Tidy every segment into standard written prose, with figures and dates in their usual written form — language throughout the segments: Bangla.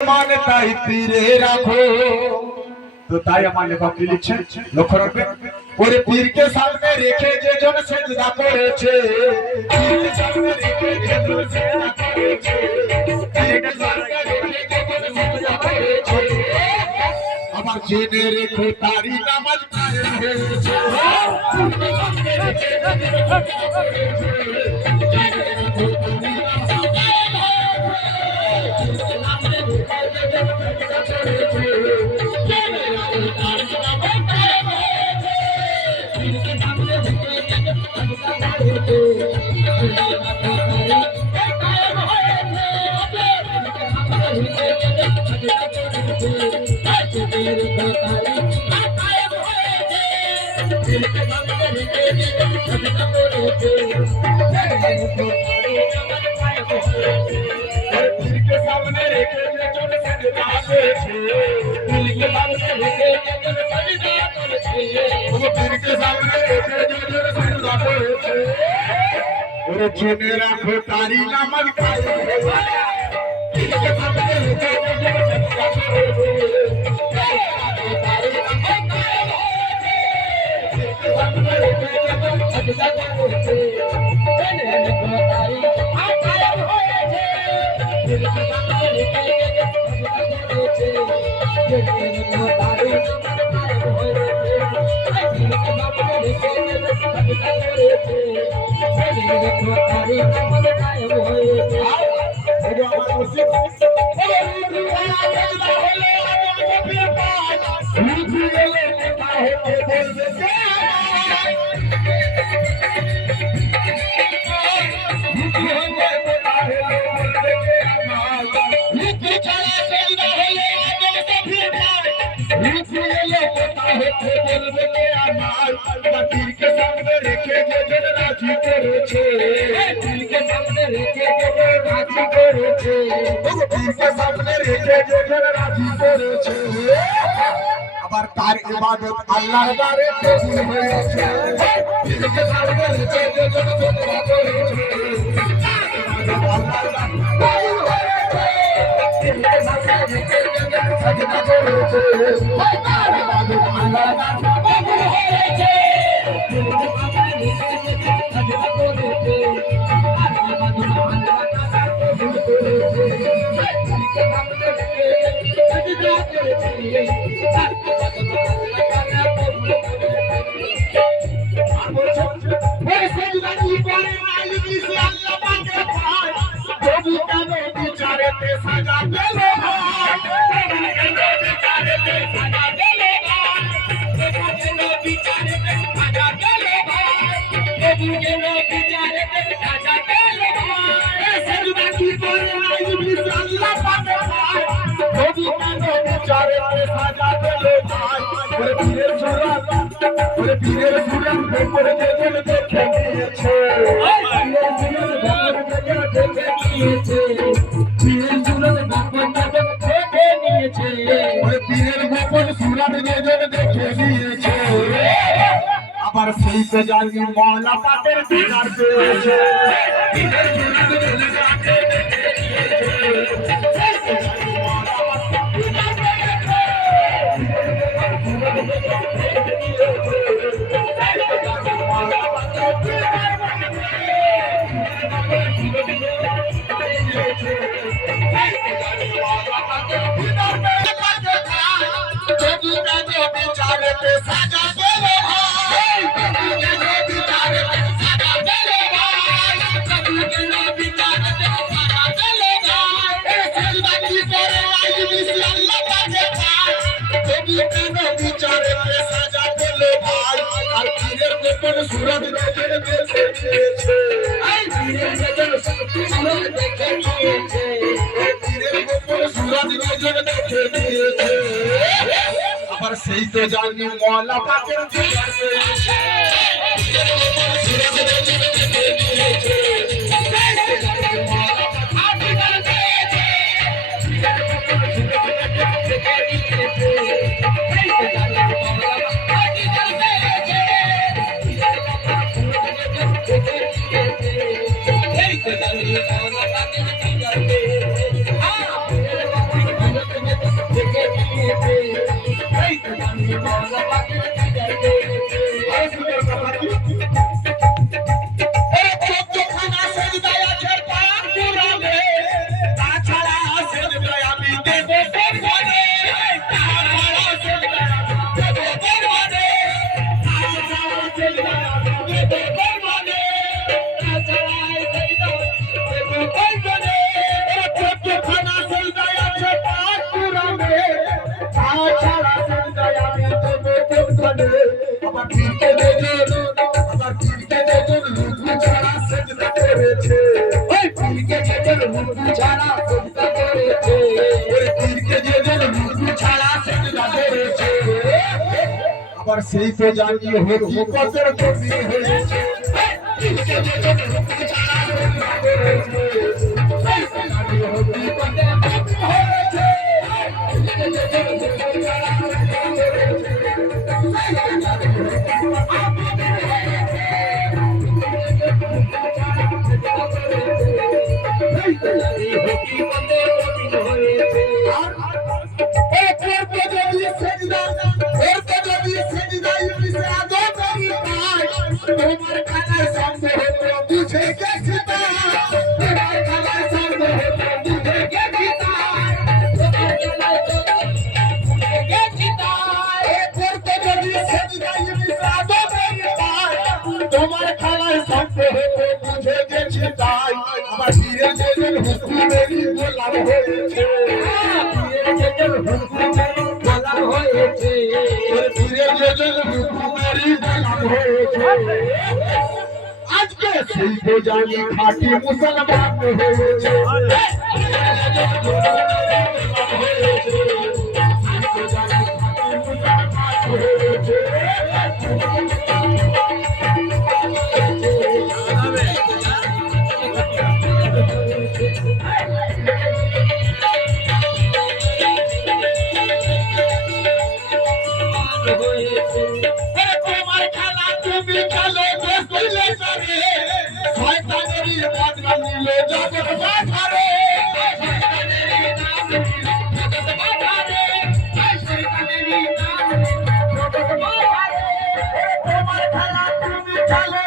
তাই তীরে রাখো। তো তাই আমার লেখক কি লিখছেন লক্ষ্য রাখবেন, ওরে পীরকে সামনে রেখে যে জন সেজদা করেছে, পীরকে সামনে রেখে যে জন সেজদা করেছে, পীরকে সামনে রেখে যে জন সেজদা করেছে, আমার জেনে রেখো তারি নামাজ কায়েম হয়েছে। পীরকে সামনে রেখে যে জন সেজদা করেছে, জেনে রেখো তারি নামাজ কায়েম হয়েছে। সামনে রেখে যে জন সেজদা করেছে, জেনে রেখো তারি নামাজ কায়েম হয়েছে। পীরকে সামনে রেখে যে জন সেজদা করেছে, জেনে রেখো তারি নামাজ কায়েম হয়েছে। পীরকে সামনে রেখে যে জন সেজদা করেছে, জেনে রেখো তারি নামাজ কায়েম হয়েছে। পীরকে সামনে রেখে যে জন সেজদা করেছে, জেনে রেখো তারি নামাজ কায়েম হয়েছে। পীরকে সামনে রেখে যে জন সেজদা করেছে, পীরকে সামনে রেখে যে জন সেজদা করেছে, পীরকে সামনে রেখে যে জন সেজদা করেছে, ওরে জেনে রাখো তারি নামাজ কায়েম হয়েছে। পীরকে সামনে রেখে যে জন সেজদা করেছে, জেনে রাখো তারি নামাজ কায়েম হয়েছে। পীরকে সামনে রেখে যে জন সেজদা করেছে, জেনে রাখো তারি নামাজ কায়েম হয়েছে। পীরকে সামনে রেখে যে জন সেজদা করেছে, জেনে রেখো তারি নামাজ কায়েম হয়েছে। পীরকে সামনে রেখে যে জন সেজদা করেছে, জেনে রেখো তারি নামাজ কায়েম হয়েছে। ওরে আমার মুর্শিদ, ওরে রুজু ছাড়া সেজদা হলে আদম শফির পায়, রুজু এলে নেতা হতে বলবে কে আমায়। রুজু হলে নেতা হতে বলবে কে আমায়। রুজু ছাড়া সেজদা হলে আদম শফির পায়, রুজু এলে নেতা হতে বলবে কে আমায়। পীরকে সামনে রেখে যে জন রাজি করেছে, পীরকে সামনে রেখে যে জন রাজি করেছে, পীরকে সামনে রেখে যে জন রাজি করেছে, আবার তার ইবাদত আল্লাহর দ্বারে কবুল হয়েছে। পীরকে সামনে রেখে যে জন সেজদা করেছে, আল্লাহর দ্বারে কবুল হয়েছে। পীরকে সামনে রেখে যে জন সেজদা করেছে, তার ইবাদত আল্লাহর দ্বারে কবুল হয়েছে। পীরকে সামনে রেখে যে জন সেজদা করেছে, তার ইবাদত আল্লাহর দ্বারে কবুল হয়েছে। পীরকে সামনে রেখে যে জন সেজদা করেছে, তার ইবাদত আল্লাহর দ্বারে কবুল হয়েছে। আর বলছে, ওই সেজদা কি করে না ইবলিস আল্লাহ পাকের ভয়, প্রভু কেন বিচারেতে সাজা পেল ভাই, প্রভু কেন বিচারেতে সাজা পেল ভাই, প্রভু কেন বিচারেতে সাজা পেল ভাই, প্রভু কেন বিচারেতে সাজা পেল ভাই। এই সেজদা কি করে না ইবলিস আল্লাহ পাকের ভয়, প্রভু কেন বিচারেতে সাজা পেল ভাই। ওরে পীরের সুরাত, ওরে পীরের সুরাত করে যে জন দেখে নিয়েছে, পীরের সুরাত করে যে জন দেখে নিয়েছে, পীরের সুরাত গোপন দেখে নিয়েছে, ওরে পীরের গোপন সুরাত যে জন দেখে নিয়েছে, আবার সেই তো জানি মওলা পাকের দিদার পেয়েছে। পীরের সুরাত যে জন দেখে নিয়েছে, সেই তো জানি মওলা পাকের দিদার পেয়েছে। পীরের গোপন সুরাত দেখে নিয়েছে, সেই তো জানি মওলা পাকের দিদার পেয়েছে। সাজা পেলে ভাই, বিচারেতে সাজা পেলে ভাই, বিচারেতে সাজা পেলে ভাই। সেজদা কি করে ইবলিস আল্লাহ পাকের ভাই, প্রভু কেন বিচারেতে সাজা পেলে ভাই। আর পীরের গোপন সুরত দেখে নিয়েছে, পীরের গোপন সুরত দেখে নিয়েছে, পীরের গোপন সুরত দেখে নিয়েছে, আবার সেই তো জানি মওলা পাকের দিদার পেয়েছে। পীরের গোপন সুরত দেখে নিয়েছে, সেই তো জানি মওলা পাকের দিদার পেয়েছে। পীরের গোপন সুরত দেখে নিয়েছে, সেই তো জানি মওলা পাকের দিদার পেয়েছে। পীরের গোপন সুরত দেখে নিয়েছে, সেই তো জানি মওলা পাকের দিদার পেয়েছে। আবার সেই তো জানি হকিকতের কবি হয়েছে তোমার খানার সামনে হতো বুঝে গেছে তোমার খানার সামনে হতো বুঝে গেছি তোমার খানার সামনে হতো বুঝে গেছি তাই আমার ধীরে ধীরে হুকুমেরই গোলাম হয়েছে গোলাম হয়েছে ধীরে ধীরে হুকুমেরই গোলাম হয়েছে আজকে সেই তো জানি খাঁটি মুসলমান হয়েছে তোমার খেলা তুমি খেলো শয়তানেরই বদনাম নিল জগৎ বাজারে তোমার খেলা তুমি খেলো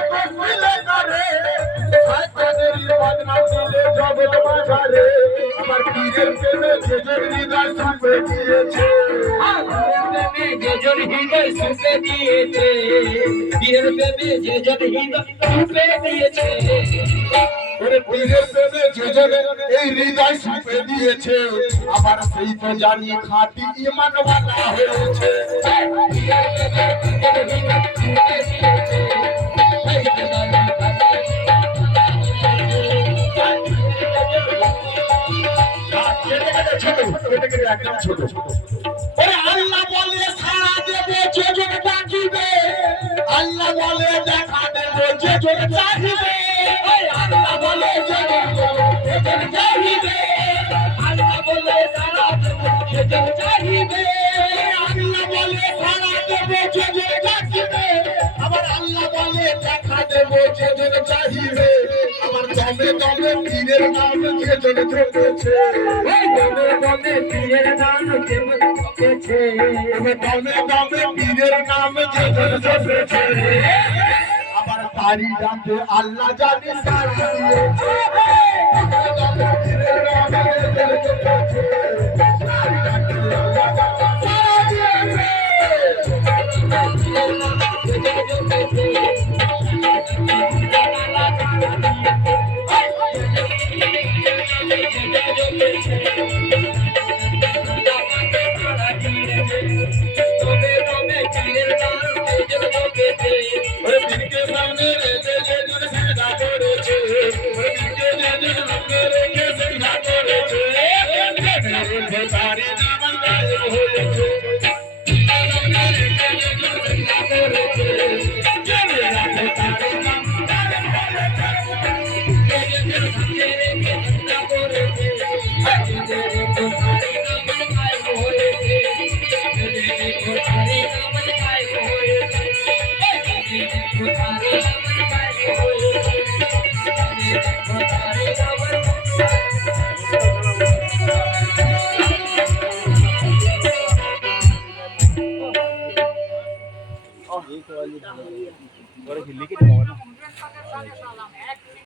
শয়তানেরই বদনাম নিল জগৎ বাজারে আমার পীরের প্রেমে যে হৃদয় সুপে দিয়েছে হৃদয় সুপে দিয়েছে পীরের প্রেমে যে হৃদয় সুপে দিয়েছে পীরের প্রেমে যে এই হৃদয় সুপে দিয়েছে আবার সেই তো জানি খাঁটি ঈমানওয়ালা হয়েছে একদম ছোট আল্লাহ বলে সারা দেবে যে জন ডাকিবে আল্লাহ বলে দেখা দেবে যে জন চাহিবে আল্লাহ বলে যে চাহিবে আল্লাহ বলে সারা দেবে যে চাহিবে আল্লাহ বলে সারা দেবে যে জন ডাকিবে আবার আল্লাহ বলে দেখা দেবে যে জন চাহিবে আবার দমে দমে পীরের নাম যে জন ধরেছে দমে দমে পীরের নাম যে ধরেছে দমে দমে পীরের নাম যে জন ধরেছে আবার তারি ডাকে আল্লাহ জানি সারা দিয়েছে দমে পীরের নাম যে জন ধরেছে তারি ডাকে আল্লাহ জানি সারা দিয়েছে এই কোয়ালিটি করে কি লিখে দেবো না